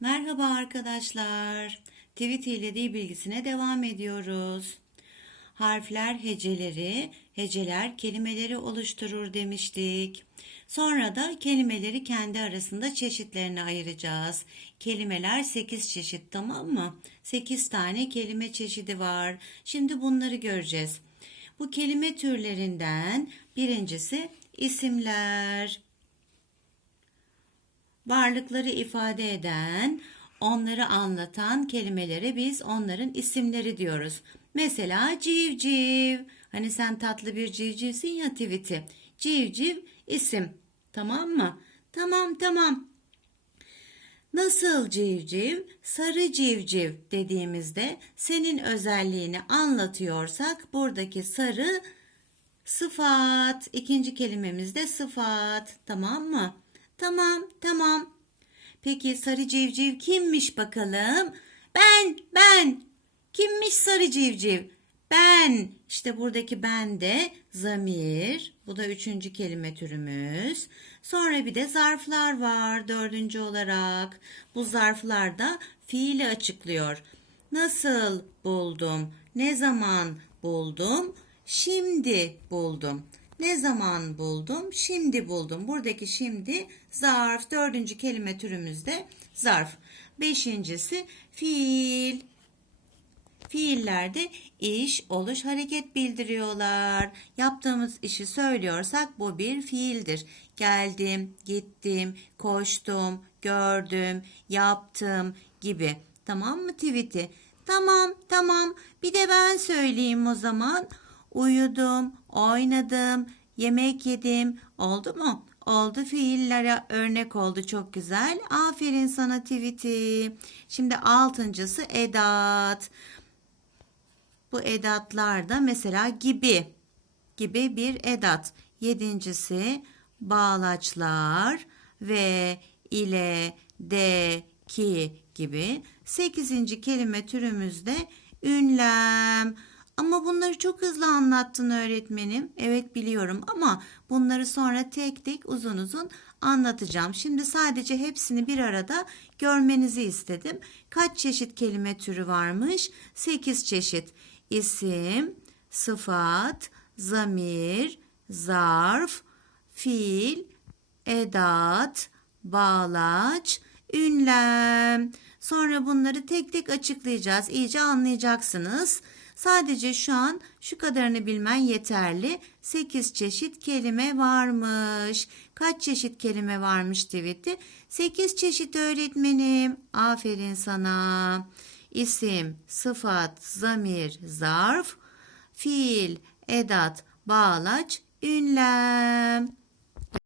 Merhaba arkadaşlar. Tweet ile dil bilgisine devam ediyoruz. Harfler heceleri, heceler kelimeleri oluşturur demiştik. Sonra da kelimeleri kendi arasında çeşitlerine ayıracağız. Kelimeler 8 çeşit tamam mı? 8 tane kelime çeşidi var. Şimdi bunları göreceğiz. Bu kelime türlerinden birincisi isimler varlıkları ifade eden, onları anlatan kelimelere biz onların isimleri diyoruz. Mesela civciv. Hani sen tatlı bir civcivsin ya tweet'i. Civciv isim. Tamam mı? Tamam tamam. Nasıl civciv? Sarı civciv dediğimizde senin özelliğini anlatıyorsak buradaki sarı sıfat. İkinci kelimemiz de sıfat. Tamam mı? Tamam, tamam. Peki sarı civciv kimmiş bakalım? Ben, ben. Kimmiş sarı civciv? Ben. İşte buradaki ben de zamir. Bu da üçüncü kelime türümüz. Sonra bir de zarflar var dördüncü olarak. Bu zarflar da fiili açıklıyor. Nasıl buldum? Ne zaman buldum? Şimdi buldum. Ne zaman buldum? Şimdi buldum. Buradaki şimdi zarf. Dördüncü kelime türümüzde zarf. Beşincisi fiil. Fiillerde iş, oluş, hareket bildiriyorlar. Yaptığımız işi söylüyorsak bu bir fiildir. Geldim, gittim, koştum, gördüm, yaptım gibi. Tamam mı tweet'i? Tamam, tamam. Bir de ben söyleyeyim o zaman. Uyudum, oynadım, yemek yedim. Oldu mu? Oldu fiillere örnek oldu çok güzel. Aferin sana tweet'i. Şimdi altıncısı edat. Bu edatlar da mesela gibi gibi bir edat. Yedincisi bağlaçlar ve ile de ki gibi. Sekizinci kelime türümüzde ünlem. Ama bunları çok hızlı anlattın öğretmenim. Evet biliyorum ama bunları sonra tek tek uzun uzun anlatacağım. Şimdi sadece hepsini bir arada görmenizi istedim. Kaç çeşit kelime türü varmış? 8 çeşit. İsim, sıfat, zamir, zarf, fiil, edat, bağlaç, ünlem. Sonra bunları tek tek açıklayacağız. İyice anlayacaksınız. Sadece şu an şu kadarını bilmen yeterli. 8 çeşit kelime varmış. Kaç çeşit kelime varmış tweet'i? 8 çeşit öğretmenim. Aferin sana. İsim, sıfat, zamir, zarf, fiil, edat, bağlaç, ünlem.